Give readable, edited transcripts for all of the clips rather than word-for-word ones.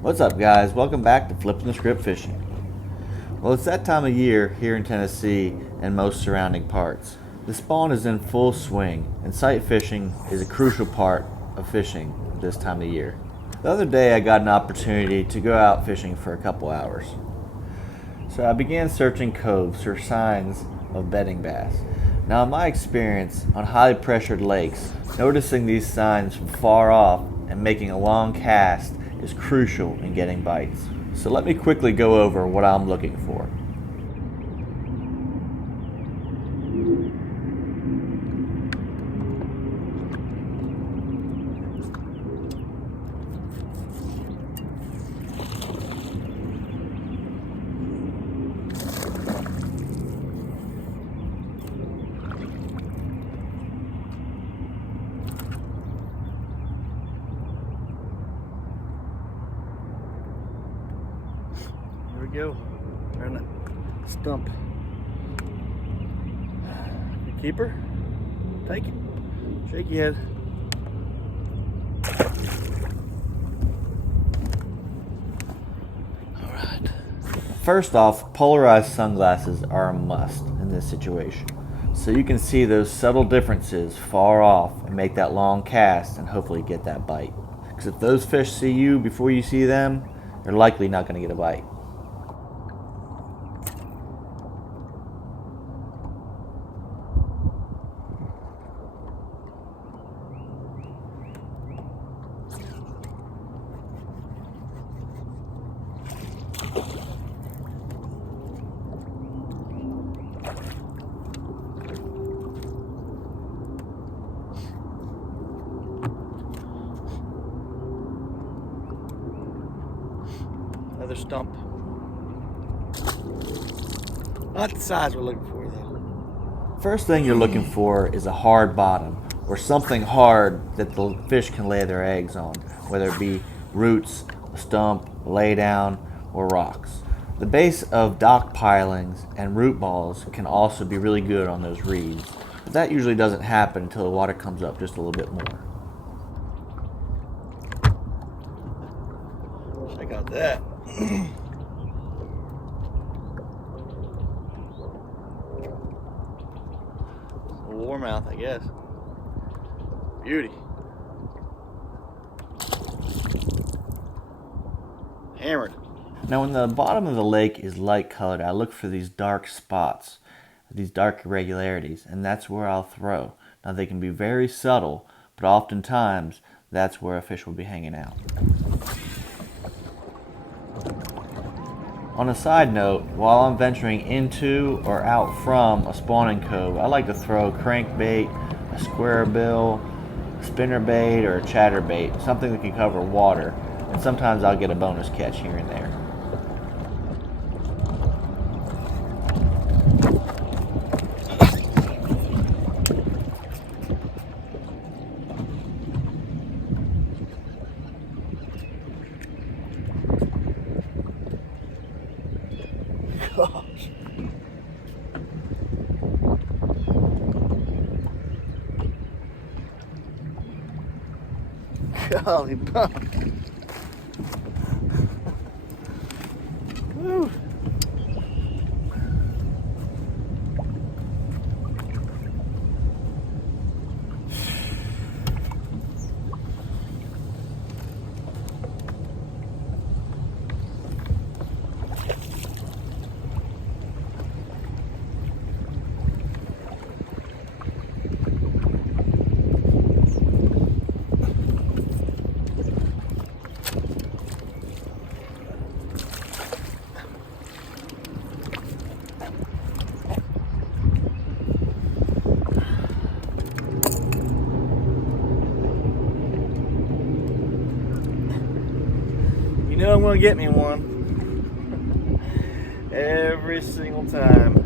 What's up, guys? Welcome back to Flipping the Script Fishing. Well, it's that time of year here in Tennessee and most surrounding parts. The spawn is in full swing, and sight fishing is a crucial part of fishing this time of year. The other day I got an opportunity to go out fishing for a couple hours. So I began searching coves for signs of bedding bass. Now, in my experience on highly pressured lakes, noticing these signs from far off and making a long cast is crucial in getting bites. So let me quickly go over what I'm looking for. Here we go. We're on a stump. You keeper? Take it. Shake your head. Alright. First off, polarized sunglasses are a must in this situation. So you can see those subtle differences far off and make that long cast and hopefully get that bite. Because if those fish see you before you see them, they're likely not going to get a bite. Another stump. Not the size we're looking for, though. First thing you're looking for is a hard bottom, or something hard that the fish can lay their eggs on, whether it be roots, a stump, a lay down, or rocks. The base of dock pilings and root balls can also be really good on those reeds, but that usually doesn't happen until the water comes up just a little bit more. Check out that. A warmouth, I guess. Beauty. Hammered. Now, when the bottom of the lake is light colored, I look for these dark spots, these dark irregularities, and that's where I'll throw. Now, they can be very subtle, but oftentimes that's where a fish will be hanging out. On a side note, while I'm venturing into or out from a spawning cove, I like to throw crankbait, a square bill, a spinnerbait, or a chatterbait, something that can cover water, and sometimes I'll get a bonus catch here and there. Gosh. Golly bump. Woo. You know I'm gonna get me one. Every single time.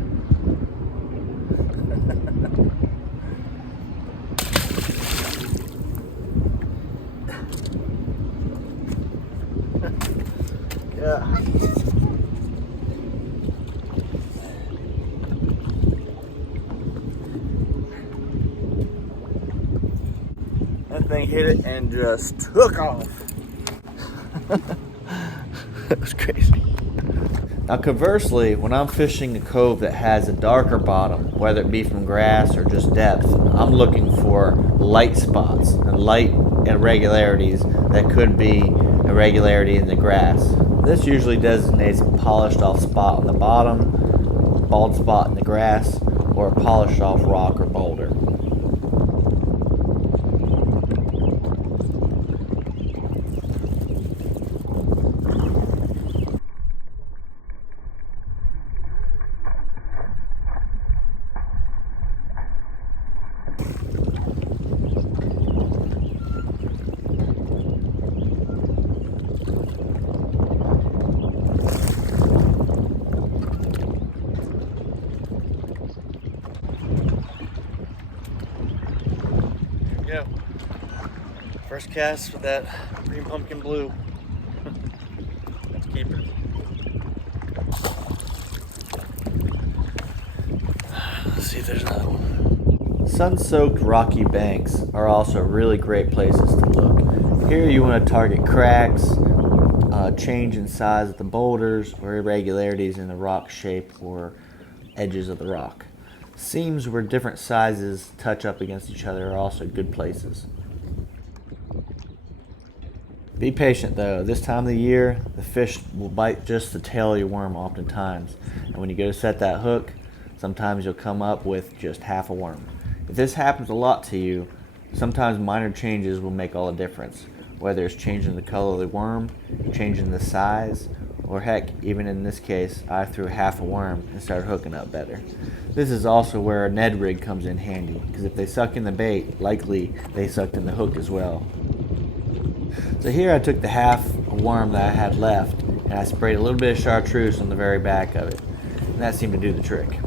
Yeah. That thing hit it and just took off. That was crazy. Now conversely, when I'm fishing a cove that has a darker bottom, whether it be from grass or just depth, I'm looking for light spots and light irregularities that could be irregularity in the grass. This usually designates a polished off spot on the bottom, bald spot in the grass, or a polished off rock or boulder. Here we go. First cast with that green pumpkin blue. Let's keep it. Let's see if there's another one. Sun-soaked rocky banks are also really great places to look. Here you want to target cracks, change in size of the boulders, or irregularities in the rock shape or edges of the rock. Seams where different sizes touch up against each other are also good places. Be patient though. This time of the year, the fish will bite just the tail of your worm oftentimes. And when you go to set that hook, sometimes you'll come up with just half a worm. If this happens a lot to you, sometimes minor changes will make all the difference. Whether it's changing the color of the worm, changing the size, or heck, even in this case, I threw half a worm and started hooking up better. This is also where a Ned Rig comes in handy, because if they suck in the bait, likely they sucked in the hook as well. So here I took the half a worm that I had left, and I sprayed a little bit of chartreuse on the very back of it, and that seemed to do the trick.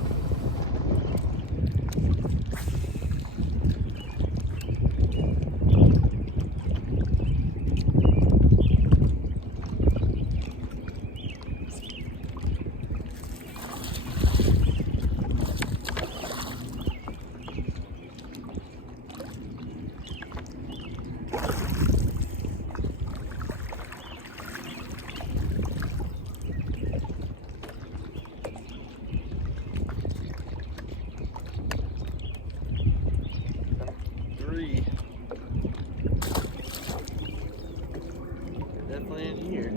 Definitely in here.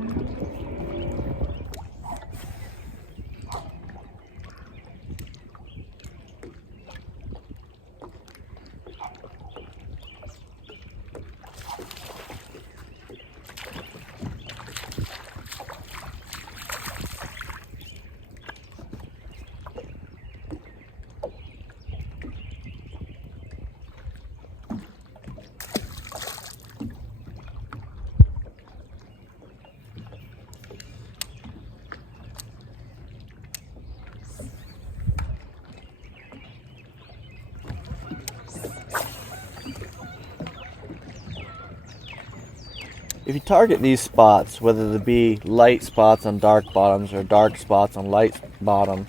If you target these spots, whether they be light spots on dark bottoms or dark spots on light bottoms,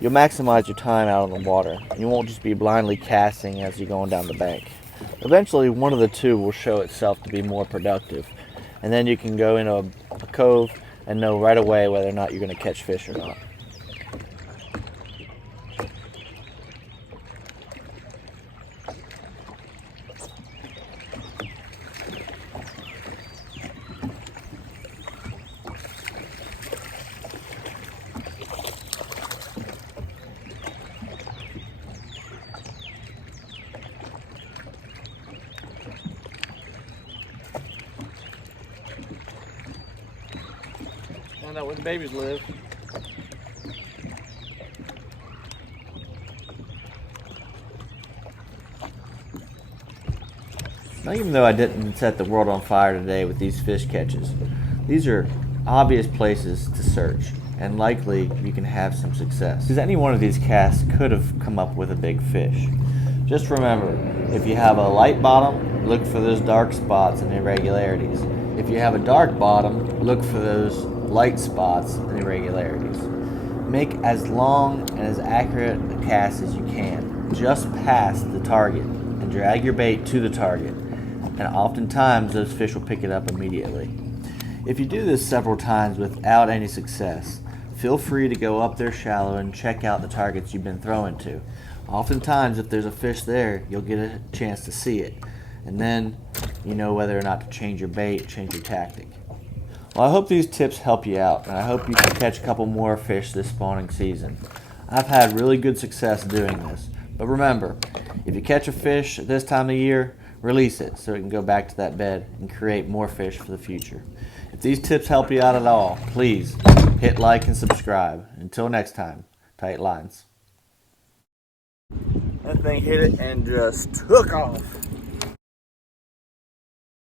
you'll maximize your time out on the water. You won't just be blindly casting as you're going down the bank. Eventually, one of the two will show itself to be more productive, and then you can go into a cove and know right away whether or not you're going to catch fish or not. Find out where the babies live. Now, even though I didn't set the world on fire today with these fish catches, these are obvious places to search, and likely you can have some success. Because any one of these casts could have come up with a big fish. Just remember, if you have a light bottom, look for those dark spots and irregularities. If you have a dark bottom, look for those light spots and irregularities. Make as long and as accurate a cast as you can, just past the target, and drag your bait to the target. And oftentimes those fish will pick it up immediately. If you do this several times without any success, feel free to go up there shallow and check out the targets you've been throwing to. Oftentimes, if there's a fish there, you'll get a chance to see it, and then you know whether or not to change your bait, change your tactic. Well, I hope these tips help you out, and I hope you can catch a couple more fish this spawning season. I've had really good success doing this, but remember, if you catch a fish at this time of year, release it so it can go back to that bed and create more fish for the future. If these tips help you out at all, please hit like and subscribe. Until next time, tight lines. That thing hit it and just took off.